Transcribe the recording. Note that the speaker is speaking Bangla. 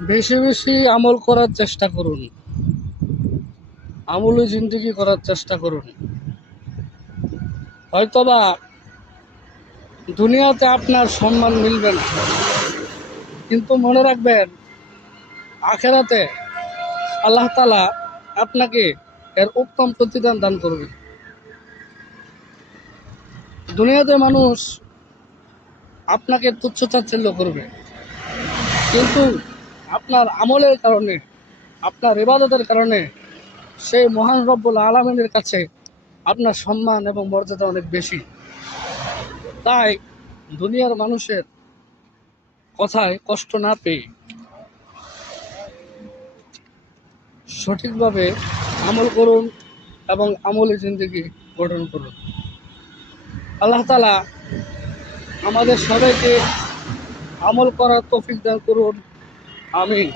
বেশি বেশি আমল করার চেষ্টা করুন, আমলি জিন্দেগি করার চেষ্টা করুন। হয়তোবা দুনিয়াতে আপনার সম্মান মিলবে না, কিন্তু মনে রাখবেন আখেরাতে আল্লাহ তাআলা আপনাকে এর উত্তম প্রতিদান দান করবে। দুনিয়াতে মানুষ আপনাকে তুচ্ছ-তাচ্ছিল্য করবে, কিন্তু আপনার আমলের কারণে, আপনার ইবাদতের কারণে সেই মহান রব্বুল আলামিনের কাছে আপনার সম্মান এবং মর্যাদা অনেক বেশি। তাই দুনিয়ার মানুষের কথায় কষ্ট না পেয়ে সঠিকভাবে আমল করুন এবং আমলি জিন্দেগি গঠন করুন। আল্লাহ তাআলা আমাদের সবাইকে আমল করার তৌফিক দান করুন। আমিন।